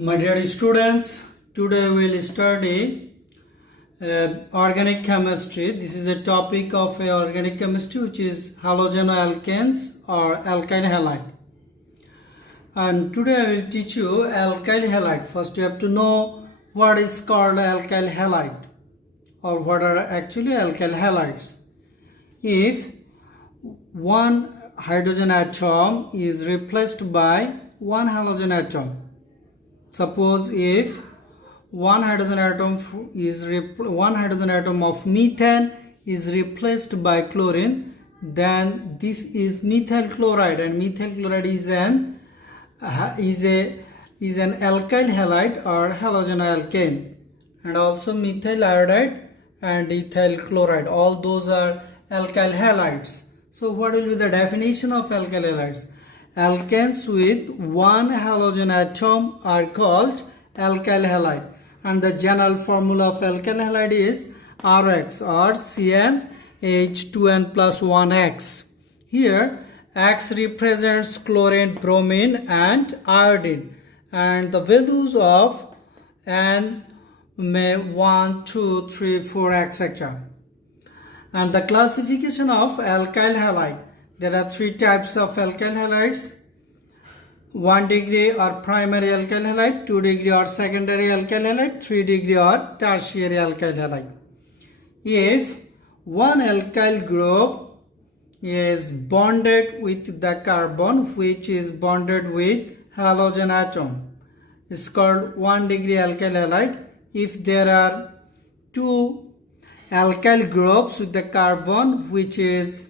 My dear students, today we will study organic chemistry. This is a topic of organic chemistry which is halogenoalkanes or alkyl halide. And today I will teach you alkyl halide. First you have to know what is called alkyl halide or what are actually alkyl halides. If one hydrogen atom is replaced by one halogen atom, suppose if one hydrogen atom of methane is replaced by chlorine, then this is methyl chloride, and methyl chloride is an alkyl halide or halogenoalkane, and also methyl iodide and ethyl chloride, all those are alkyl halides. So what will be the definition of alkyl halides? Alkanes with one halogen atom are called alkyl halide, and the general formula of alkyl halide is Rx or CnH2n plus 1x. Here X represents chlorine, bromine and iodine, and the values of N may 1, 2, 3, 4 etc. And the classification of alkyl halide. There are three types of alkyl halides: 1 degree or primary alkyl halide, 2 degree or secondary alkyl halide, 3 degree or tertiary alkyl halide. If one alkyl group is bonded with the carbon which is bonded with halogen atom, is called 1 degree alkyl halide. If there are two alkyl groups with the carbon which is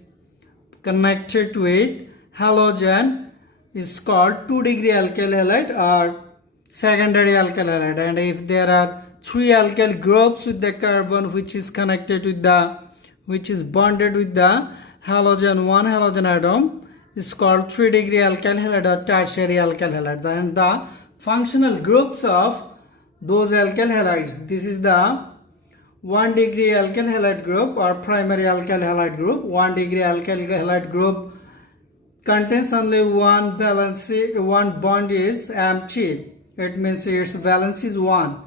connected with halogen, is called 2 degree alkyl halide or secondary alkyl halide. And if there are three alkyl groups with the carbon which is bonded with the halogen, one halogen atom, is called 3 degree alkyl halide or tertiary alkyl halide. Then the functional groups of those alkyl halides, this is the 1 degree alkyl halide group or primary alkyl halide group. 1 degree alkyl halide group contains only one bond is empty. It means its valence is 1.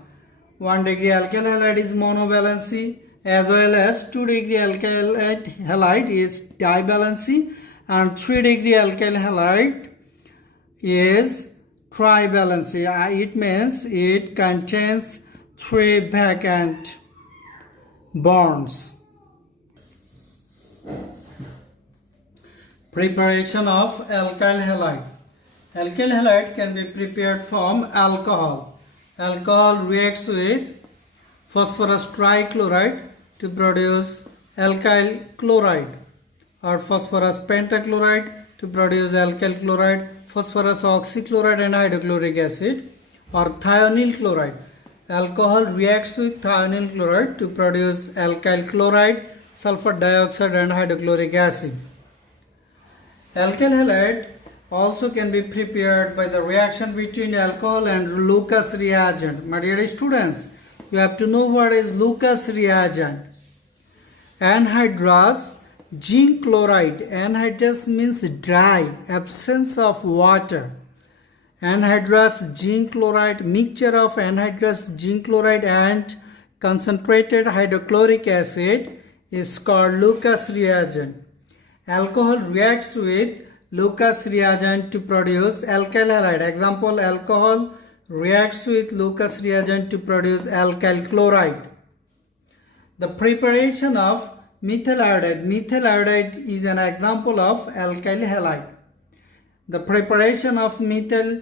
1 degree alkyl halide is monovalency, as well as 2 degree alkyl halide is divalency, and 3 degree alkyl halide is trivalency. It means it contains 3 vacant bonds. Preparation of alkyl halide. Alkyl halide can be prepared from alcohol. Alcohol reacts with phosphorus trichloride to produce alkyl chloride, or phosphorus pentachloride to produce alkyl chloride, phosphorus oxychloride and hydrochloric acid, or thionyl chloride. Alcohol reacts with thionyl chloride to produce alkyl chloride, sulfur dioxide and hydrochloric acid. Alkyl halide also can be prepared by the reaction between alcohol and Lucas reagent. My dear students, you have to know what is Lucas reagent. Anhydrous zinc chloride. Anhydrous means dry, absence of water. Anhydrous zinc chloride, mixture of anhydrous zinc chloride and concentrated hydrochloric acid is called Lucas reagent. Alcohol reacts with Lucas reagent to produce alkyl halide. Example, alcohol reacts with Lucas reagent to produce alkyl chloride. The preparation of methyl iodide. Methyl iodide is an example of alkyl halide. The preparation of methyl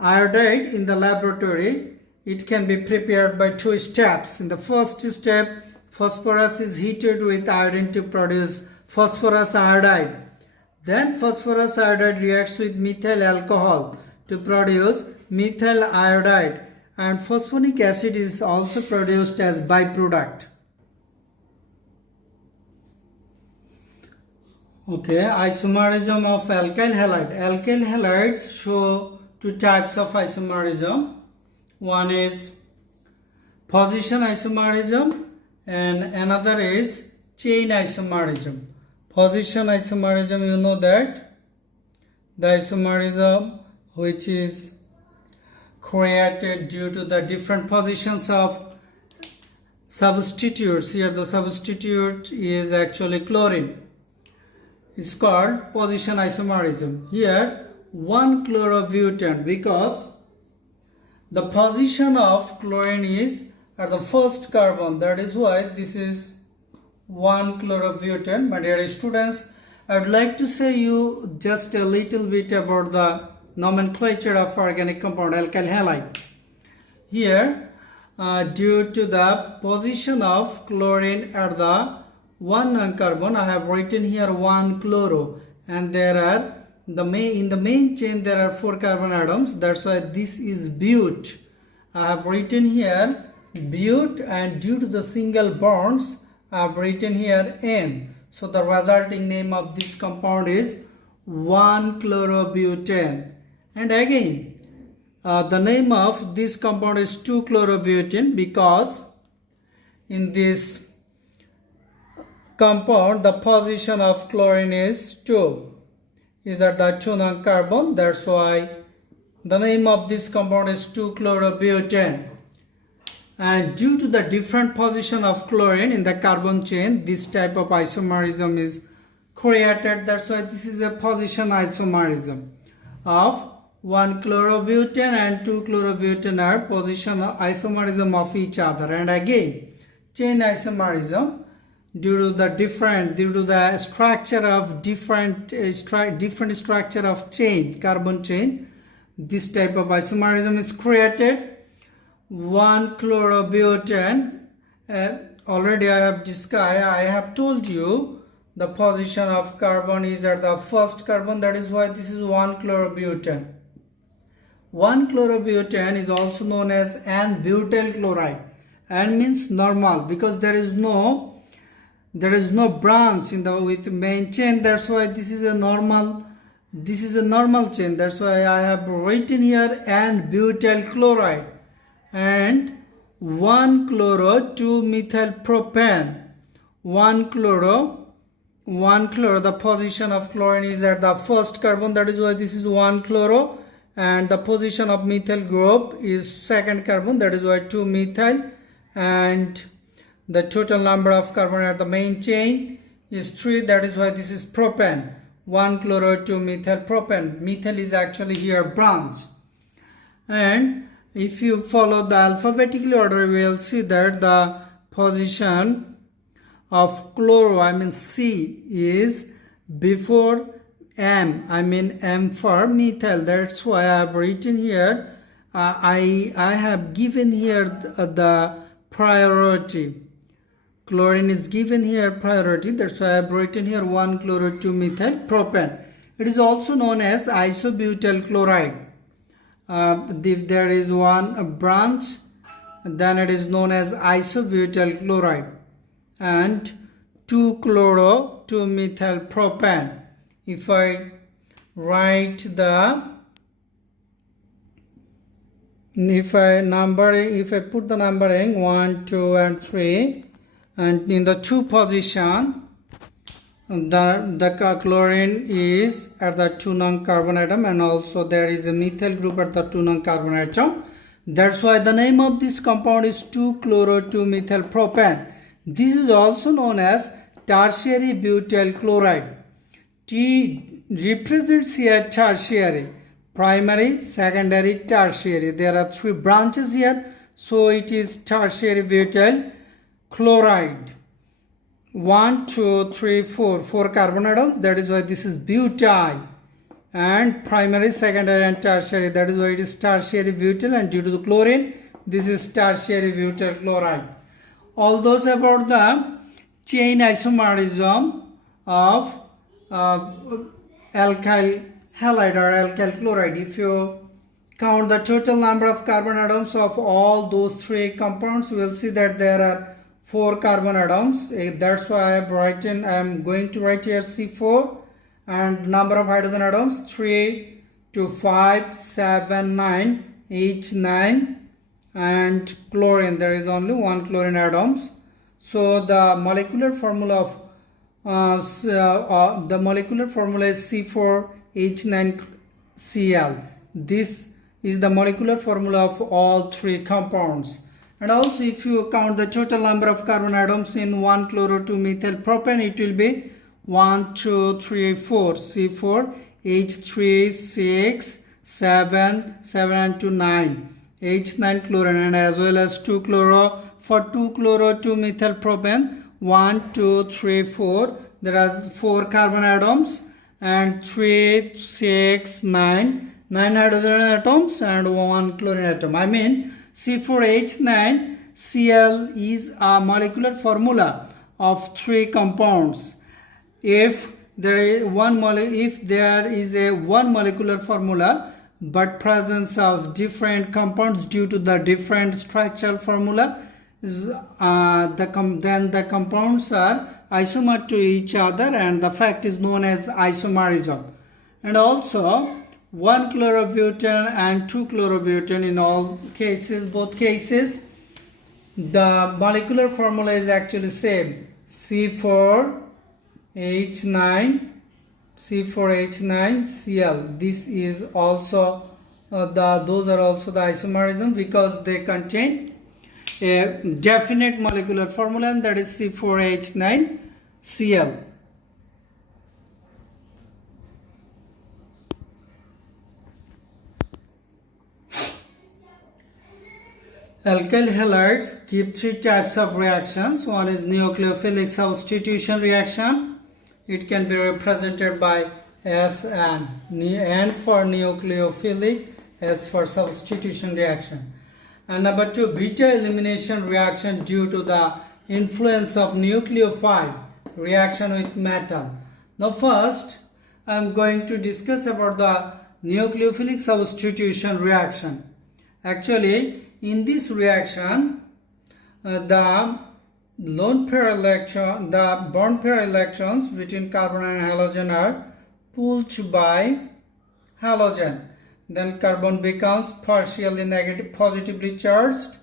iodide in the laboratory, it can be prepared by 2 steps. In the first step, phosphorus is heated with iodine to produce phosphorus iodide. Then phosphorus iodide reacts with methyl alcohol to produce methyl iodide, and phosphoric acid is also produced as byproduct. Okay, isomerism of alkyl halide. Alkyl halides show 2 types of isomerism. One is position isomerism and another is chain isomerism. Position isomerism, you know that the isomerism which is created due to the different positions of substitutes. Here the substitute is actually chlorine. It's called position isomerism. Here 1-chlorobutane, because the position of chlorine is at the first carbon. That is why this is 1-chlorobutane. My dear students, I would like to say you just a little bit about the nomenclature of organic compound alkyl halide. Here, due to the position of chlorine at the 1 carbon, I have written here 1-chloro, and there are in the main chain there are 4 carbon atoms. That's why this is bute. I have written here bute, and due to the single bonds I have written here N. So the resulting name of this compound is 1-chlorobutane. And again, the name of this compound is 2-chlorobutane, because in this compound the position of chlorine is 2. Is at the 2 carbon. That's why the name of this compound is 2-chlorobutane. And due to the different position of chlorine in the carbon chain, this type of isomerism is created. That's why this is a position isomerism of 1-chlorobutane and 2-chlorobutane are position isomerism of each other. And again, chain isomerism due to the structure of different structure of chain, carbon chain, this type of isomerism is created. 1-chlorobutane, already I have told you the position of carbon is at the first carbon. That is why this is 1-chlorobutane. 1-chlorobutane is also known as N-butyl chloride. N means normal, because there is no branch with the main chain. That's why this is a normal chain. That's why I have written here N-butyl chloride. And 1-chloro 2-methylpropane. 1-chloro, the position of chlorine is at the first carbon. That is why this is 1-chloro, and the position of methyl group is second carbon. That is why 2-methyl, and the total number of carbon at the main chain is 3. That is why this is propane. 1-chloro 2-methylpropane. Methyl is actually here branch. And if you follow the alphabetically order, we will see that the position of chloro, C, is before M, M for methyl. That's why I have written here, I have given here the priority. Chlorine is given here priority. That's why I have written here 1-chloro 2-methylpropane. It is also known as isobutyl chloride. If there is one branch, then it is known as isobutyl chloride. And 2-chloro 2-methylpropane. If I write if I put the numbering 1, 2 and 3, and in the 2 position the chlorine is at the 2 carbon atom, and also there is a methyl group at the 2 carbon atom. That's why the name of this compound is 2-chloro 2-methylpropane. This is also known as tertiary butyl chloride. T represents here tertiary, primary, secondary, tertiary. There are 3 branches here, so it is tertiary butyl chloride. 1, 2, 3, 4 carbon atoms. That is why this is butyl. And primary, secondary and tertiary. That is why it is tertiary butyl, and due to the chlorine, this is tertiary butyl chloride. All those about the chain isomerism of alkyl halide or alkyl chloride. If you count the total number of carbon atoms of all those 3 compounds, you will see that there are 4 carbon atoms. That's why I am going to write here C4, and number of hydrogen atoms 3 to 5, 7, 9, each 9, and chlorine, there is only 1 chlorine atoms. So the molecular formula is C4H9Cl. This is the molecular formula of all three compounds. And also if you count the total number of carbon atoms in 1-chloro-2-methyl-propane, it will be 1, 2, 3, 4, C4, H3, 6, 7, 7 and 2, 9, H9 chlorine, and as well as 2-chloro. For 2-chloro-2-methyl-propane, 1, 2, 3, 4, there are 4 carbon atoms, and 3, 6, 9 hydrogen atoms and 1 chlorine atom. I mean C4H9Cl is a molecular formula of 3 compounds. If there is one molecular formula but presence of different compounds due to the different structural formula, then the compounds are isomer to each other, and the fact is known as isomerism. And also 1-chlorobutane and 2-chlorobutane, in all cases, both cases, the molecular formula is actually same, C4H9Cl. This is also those are also the isomerism because they contain a definite molecular formula, and that is C4H9Cl. Alkyl halides give 3 types of reactions. One is nucleophilic substitution reaction. It can be represented by SN. N for nucleophilic, S for substitution reaction. And number 2, beta elimination reaction due to the influence of nucleophile reaction with metal. Now first, I am going to discuss about the nucleophilic substitution reaction. Actually, in this reaction, the bond pair electrons between carbon and halogen are pulled by halogen. Then carbon becomes partially positively charged,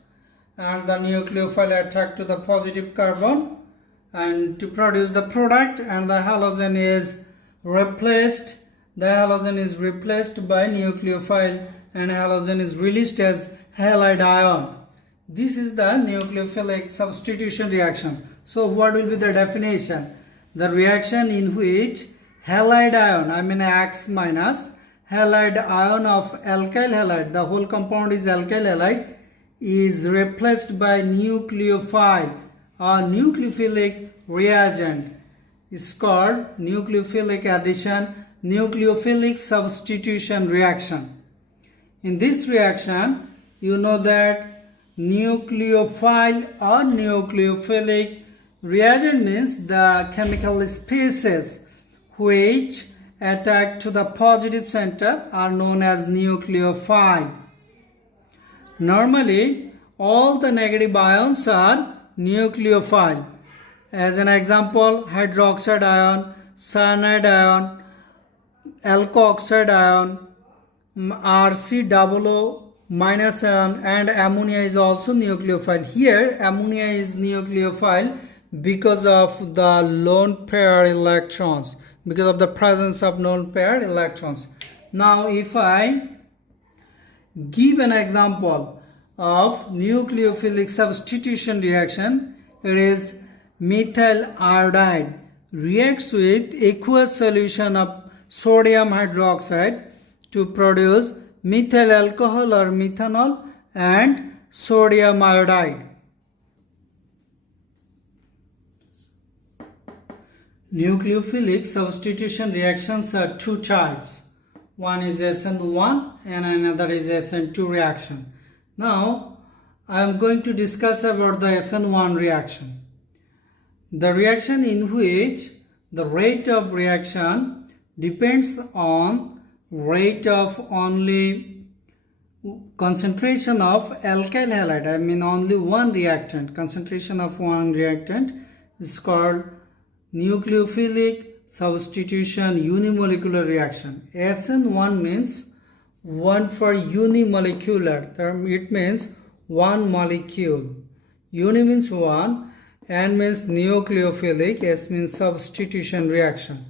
and the nucleophile attract to the positive carbon and to produce the product, and the halogen is replaced. The halogen is replaced by nucleophile, and halogen is released as halide ion. This is the nucleophilic substitution reaction. So what will be the definition? The reaction in which halide ion, I mean X minus halide ion of alkyl halide, the whole compound is alkyl halide, is replaced by nucleophile or nucleophilic reagent. It's called nucleophilic addition, nucleophilic substitution reaction. In this reaction, you know that nucleophile or nucleophilic reagent means the chemical species which attack to the positive center are known as nucleophile. Normally, all the negative ions are nucleophile. As an example, hydroxide ion, cyanide ion, alkoxide ion, RCOO- ion, and ammonia is also nucleophile. Here ammonia is nucleophile because of the lone pair electrons, because of the presence of lone pair electrons. Now if I give an example of nucleophilic substitution reaction, it is methyl iodide reacts with aqueous solution of sodium hydroxide to produce methyl alcohol or methanol and sodium iodide. Nucleophilic substitution reactions are 2 types. One is SN1 and another is SN2 reaction. Now I am going to discuss about the SN1 reaction. The reaction in which the rate of reaction depends on rate of only concentration of alkyl halide. I mean only one reactant. Concentration of one reactant is called nucleophilic substitution unimolecular reaction. SN1 means 1 for unimolecular. It means one molecule. Uni means 1, N means nucleophilic, S means substitution reaction.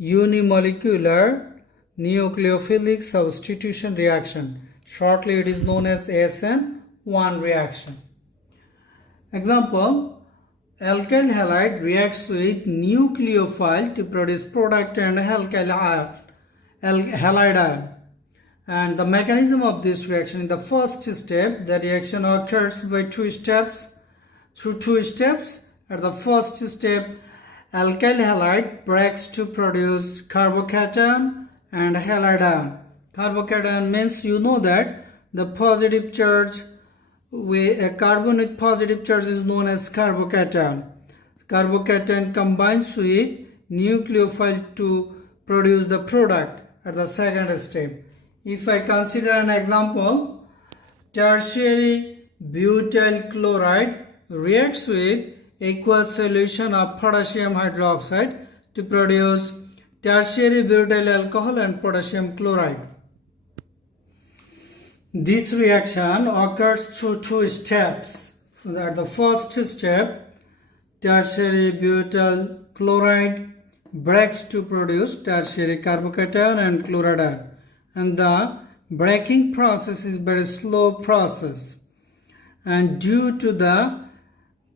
Unimolecular nucleophilic substitution reaction Shortly, it is known as SN1 reaction. Example, alkyl halide reacts with nucleophile to produce product and halide ion. And the mechanism of this reaction, in the first step, the reaction occurs by through two steps. At the first step, alkyl halide breaks to produce carbocation and halide ion. Carbocation means you know that the positive charge, a carbon with positive charge is known as carbocation. Carbocation combines with nucleophile to produce the product at the second step. If I consider an example, tertiary butyl chloride reacts with aqueous solution of potassium hydroxide to produce tertiary butyl alcohol and potassium chloride. This reaction occurs through two steps. At the first step, tertiary butyl chloride breaks to produce tertiary carbocation and chloride ion. And the breaking process is very slow process. And due to the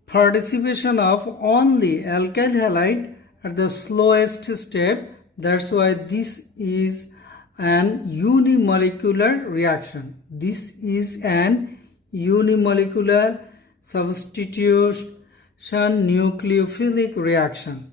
participation of only alkyl halide at the slowest step, that's why this is an unimolecular reaction. This is an unimolecular substitution nucleophilic reaction.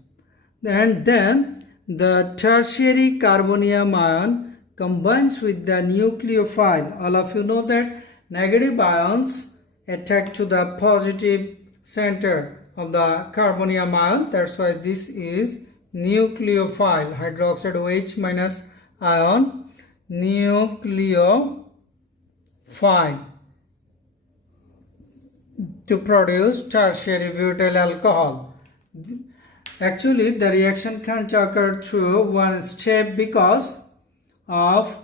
And then the tertiary carbonium ion combines with the nucleophile. All of you know that negative ions attack to the positive center of the carbonium ion. That's why this is nucleophile, hydroxide OH minus ion, nucleophile, to produce tertiary butyl alcohol. Actually, the reaction can't occur through one step because of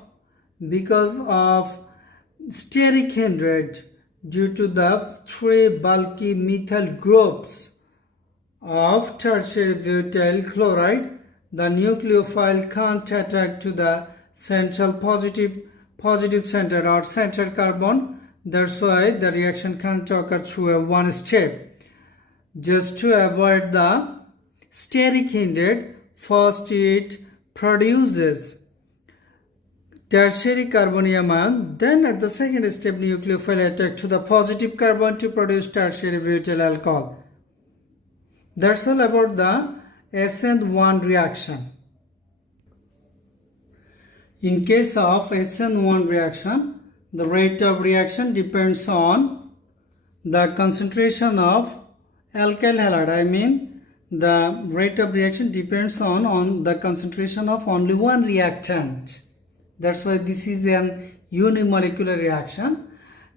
steric hindrance due to the three bulky methyl groups of tertiary butyl chloride. The nucleophile can't attack to the central positive center or center carbon. That's why the reaction can't occur through a one step. Just to avoid the steric hindrance, first it produces tertiary carbonium ion, then at the second step nucleophile attack to the positive carbon to produce tertiary butyl alcohol. That's all about the SN1 reaction. In case of SN1 reaction, the rate of reaction depends on the concentration of alkyl halide. I mean, the rate of reaction depends on the concentration of only one reactant. That's why this is an unimolecular reaction.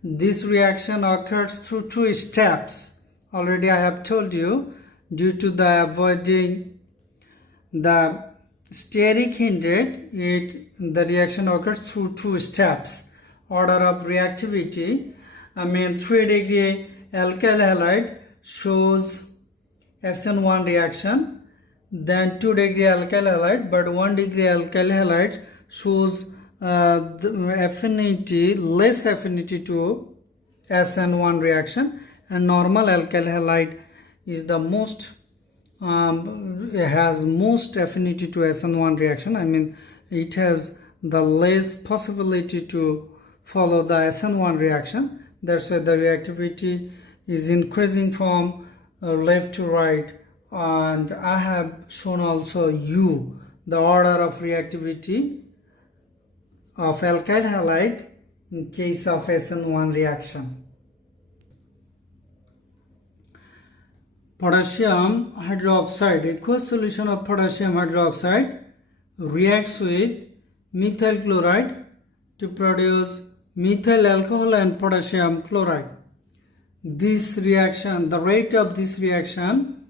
This reaction occurs through two steps. Already I have told you, due to the avoiding the steric hindrance, the reaction occurs through two steps. Order of reactivity, 3-degree alkyl halide shows SN1 reaction, then 2-degree alkyl halide, but 1-degree alkyl halide shows less affinity to SN1 reaction, and normal alkyl halide is the most has most affinity to SN1 reaction. It has the less possibility to follow the SN1 reaction. That's why the reactivity is increasing from left to right, and I have shown also you the order of reactivity of alkyl halide in case of SN1 reaction. Potassium hydroxide, aqueous solution of potassium hydroxide reacts with methyl chloride to produce methyl alcohol and potassium chloride. This reaction, the rate of this reaction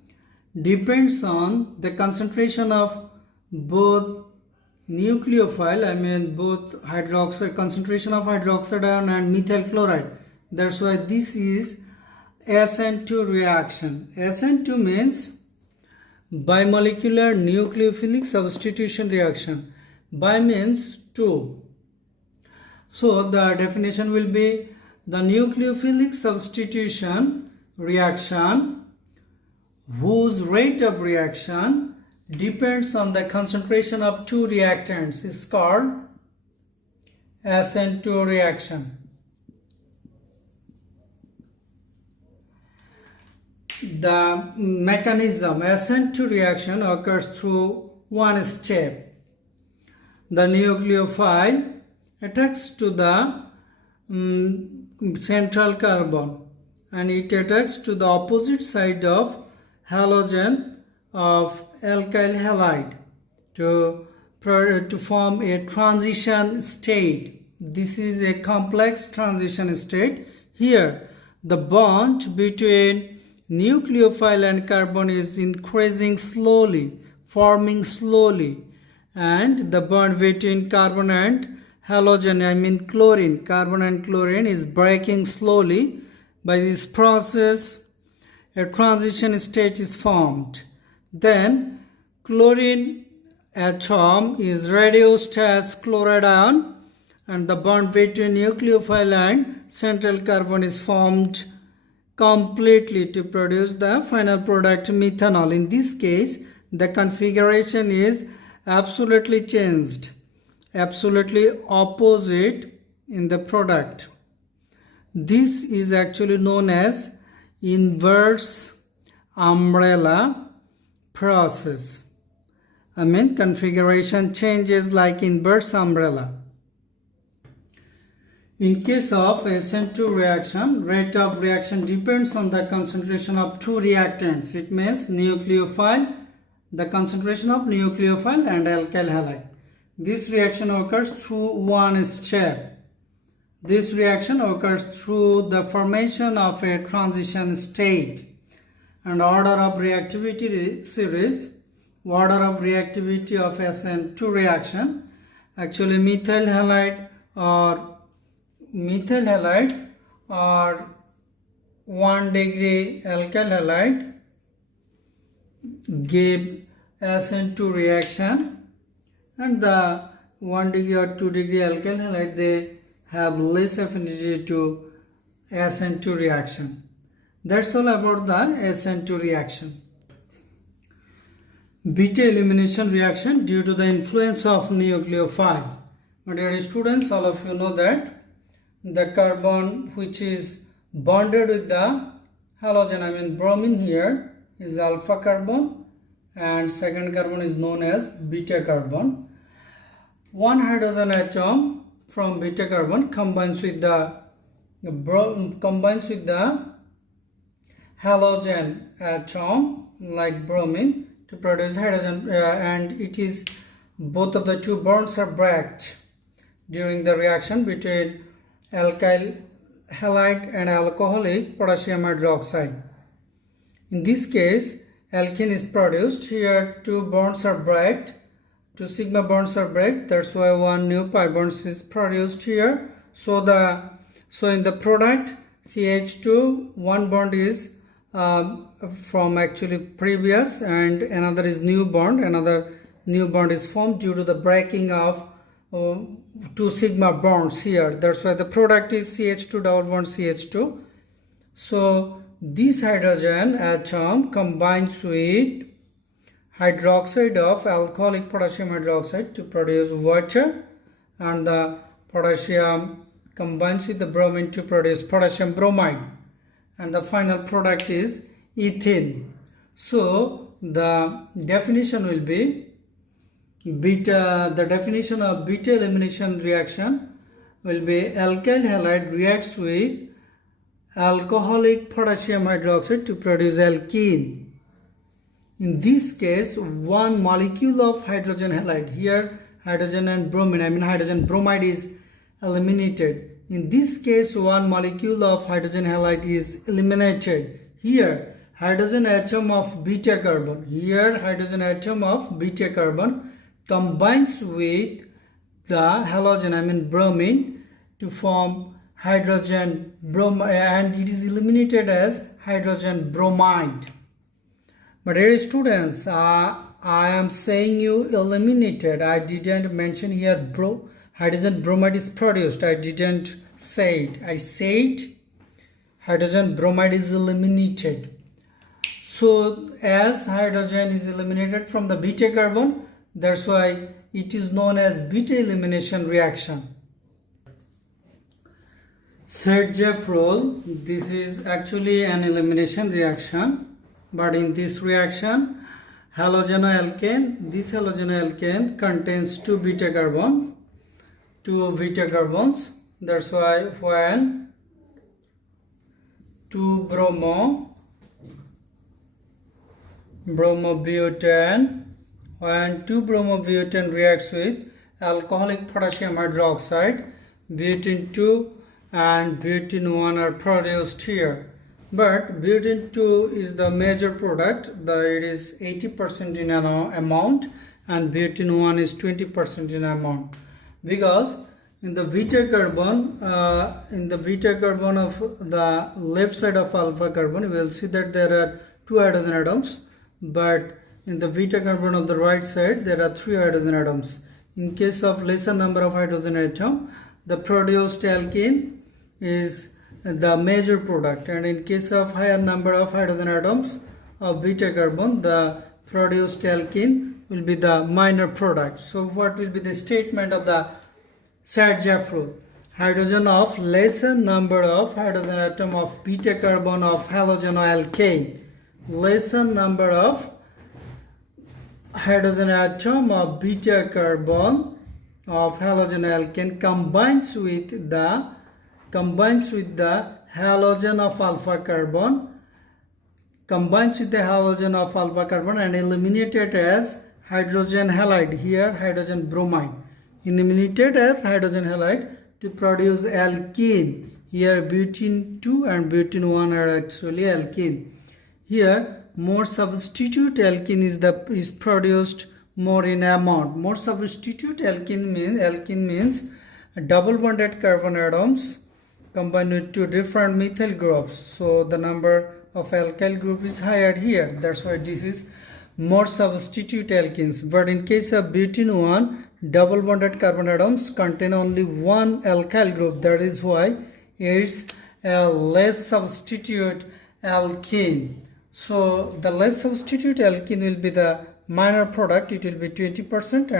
depends on the concentration of both nucleophile, both hydroxide, concentration of hydroxide ion and methyl chloride. That's why this is SN2 reaction. SN2 means bimolecular nucleophilic substitution reaction. Bi means two. So the definition will be the nucleophilic substitution reaction whose rate of reaction depends on the concentration of two reactants is called SN2 reaction. The mechanism SN2 reaction occurs through one step. The nucleophile attacks to the central carbon and it attacks to the opposite side of halogen of alkyl halide to form a transition state. This is a complex transition state. Here the bond between nucleophile and carbon is increasing slowly, forming slowly, and the bond between carbon and halogen, I mean chlorine, carbon and chlorine is breaking slowly. By this process, a transition state is formed. Then chlorine atom is reduced as chloride ion and the bond between nucleophile and central carbon is formed completely to produce the final product methanol. In this case, the configuration is absolutely changed, absolutely opposite in the product. This is actually known as inverse umbrella process. I mean configuration changes like inverse umbrella. In case of SN2 reaction, rate of reaction depends on the concentration of two reactants. It means nucleophile, the concentration of nucleophile and alkyl halide. This reaction occurs through one step. This reaction occurs through the formation of a transition state. And order of reactivity series, order of reactivity of SN2 reaction, actually methyl halide or 1 degree alkyl halide gave SN2 reaction, and the 1 degree or 2 degree alkyl halide, they have less affinity to SN2 reaction. That's all about the SN2 reaction. Beta elimination reaction due to the influence of nucleophile. My dear students, all of you know that the carbon which is bonded with the halogen, I mean bromine here, is alpha carbon and second carbon is known as beta carbon. One hydrogen atom from beta carbon combines with the halogen atom like bromine to produce hydrogen, and it is both of the two bonds are break during the reaction between alkyl halide and alcoholic potassium hydroxide. In this case, alkene is produced. Here two bonds are break, two sigma bonds are break. That's why one new pi bond is produced here. So in the product CH2, one bond is from actually previous and another is new bond. Another new bond is formed due to the breaking of two sigma bonds here. That's why the product is CH2 double bond CH2. So this hydrogen atom combines with hydroxide of alcoholic potassium hydroxide to produce water, and the potassium combines with the bromine to produce potassium bromide, and the final product is ethene. So the definition will be the definition of beta elimination reaction will be alkyl halide reacts with alcoholic potassium hydroxide to produce alkene. In this case, one molecule of hydrogen halide, here hydrogen and bromine, I mean hydrogen bromide is eliminated. In this case, one molecule of hydrogen halide is eliminated. Here hydrogen atom of beta carbon, here hydrogen atom of beta carbon combines with the halogen, I mean bromine, to form hydrogen bromide, and it is eliminated as hydrogen bromide. But dear students, I am saying you eliminated. I didn't mention here hydrogen bromide is produced. I didn't say it. I said hydrogen bromide is eliminated. So as hydrogen is eliminated from the beta carbon, that's why it is known as beta elimination reaction. Serge-Jeffrol, this is actually an elimination reaction, but in this reaction, halogenoalkane, this halogenoalkane contains two beta carbons. That's why when 2-bromobutane, when 2-bromobutane reacts with alcoholic potassium hydroxide, butene 2 and butene 1 are produced here. But butene 2 is the major product. It is 80% in amount, and butene 1 is 20% in amount. Because in the beta carbon of the left side of alpha carbon, we will see that there are 2 hydrogen atoms, but in the beta carbon of the right side there are 3 hydrogen atoms. In case of lesser number of hydrogen atom, the produced alkene is the major product, and in case of higher number of hydrogen atoms of beta carbon, the produced alkene will be the minor product. So what will be the statement of the Serge-Jeffrol? Hydrogen of lesser number of hydrogen atom of beta carbon of halogenoalkane, lesser number of hydrogen atom of beta carbon of halogenoalkane combines with the halogen of alpha carbon, and eliminated as hydrogen halide, here hydrogen bromide, eliminated as hydrogen halide to produce alkene. Here butene 2 and butene 1 are actually alkene. Here more substitute alkene is produced more in amount. More substitute alkene means double bonded carbon atoms combined with 2 different methyl groups. So the number of alkyl group is higher here. That's why this is more substitute alkenes. But in case of butene 1, double bonded carbon atoms contain only 1 alkyl group. That is why it's a less substitute alkene. So the less substitute alkene will be the minor product. It will be 20%,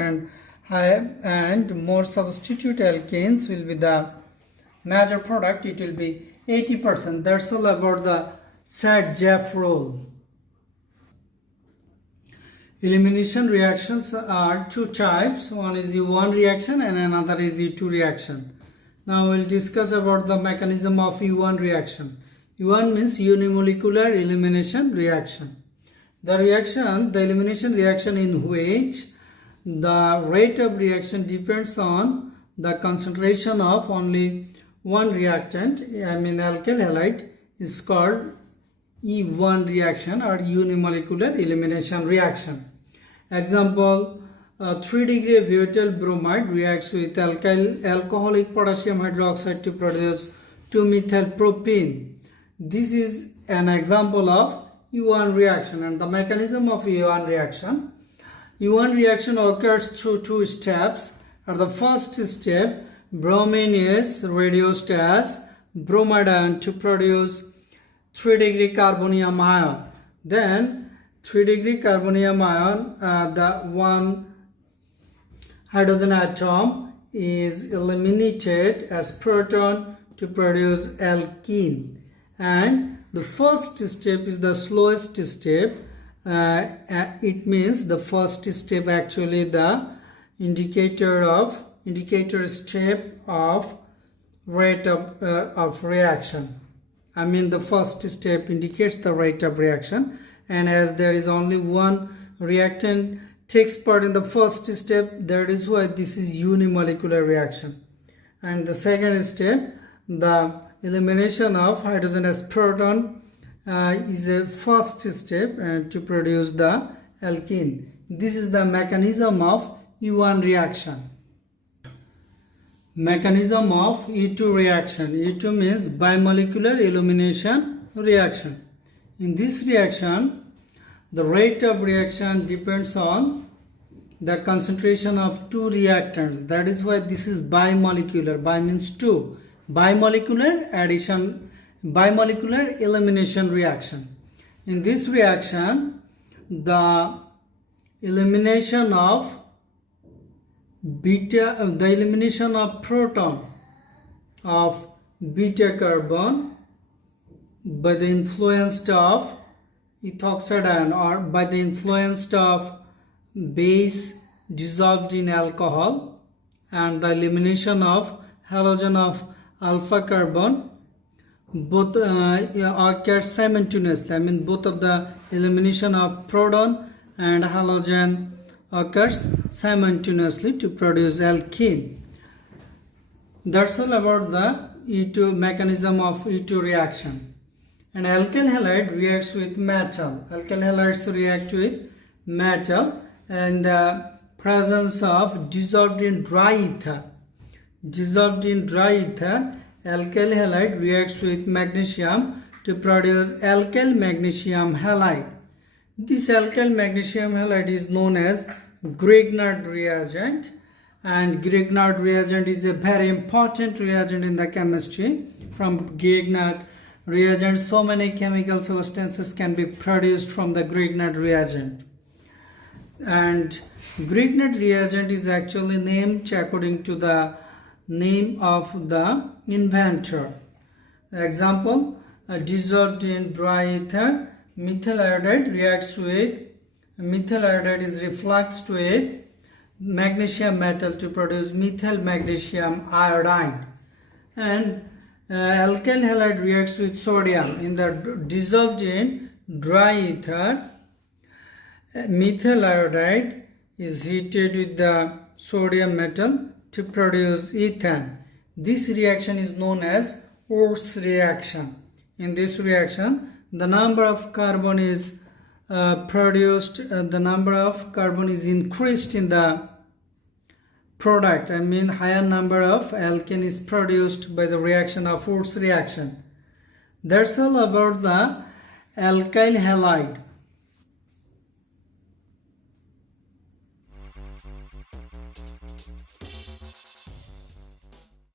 and more substitute alkenes will be the major product. It will be 80%. That's all about the Serge-Jeffrol. Elimination reactions are 2 types. One is U1 reaction and another is U2 reaction. Now we'll discuss about the mechanism of U1 reaction. U1 means unimolecular elimination reaction. The elimination reaction in which the rate of reaction depends on the concentration of only one reactant, alkyl halide, is called E1 reaction or unimolecular elimination reaction. Example, 3-degree butyl bromide reacts with alcoholic potassium hydroxide to produce 2-methylpropene. This is an example of U1 reaction, and the mechanism of U1 reaction. U1 reaction occurs through 2 steps. At the first step, bromine is reduced as bromide ion to produce 3-degree carbonium ion. Then 3-degree carbonium ion, the one hydrogen atom is eliminated as proton to produce alkene. And the first step is the slowest step. It means the first step actually the indicator step of rate of reaction. The first step indicates the rate of reaction, and as there is only one reactant takes part in the first step, that is why this is unimolecular reaction. And the second step, the elimination of hydrogen as proton, is a first step to produce the alkene. This is the mechanism of U1 reaction. Mechanism of U2 reaction. U2 means bimolecular elimination reaction. In this reaction, the rate of reaction depends on the concentration of two reactants. That is why this is bimolecular. Bi means two. Bimolecular addition, bimolecular elimination reaction. In this reaction, the elimination of proton of beta carbon by the influence of ethoxide ion, or by the influence of base dissolved in alcohol, and the elimination of halogen of alpha carbon, both occur simultaneously. I mean, both of the elimination of proton and halogen occurs simultaneously to produce alkene. That's all about the E2 mechanism of E2 reaction. And alkyl halide reacts with metal. Alkyl halides react with metal in the presence of dissolved in dry ether. Dissolved in dry ether, alkyl halide reacts with magnesium to produce alkyl magnesium halide. This alkyl magnesium halide is known as Grignard reagent, and Grignard reagent is a very important reagent in the chemistry. From Grignard reagent, so many chemical substances can be produced from the Grignard reagent. And Grignard reagent is actually named according to the name of the inventor. Example, dissolved in dry ether, methyl iodide reacts with, methyl iodide is refluxed with magnesium metal to produce methyl magnesium iodide. And alkyl halide reacts with sodium. In the dissolved in dry ether, methyl iodide is heated with the sodium metal to produce ethane. This reaction is known as Orr's reaction. In this reaction, the number of carbon is the number of carbon is increased in the product. I mean, higher number of alkene is produced by the reaction of Orr's reaction. That's all about the alkyl halide.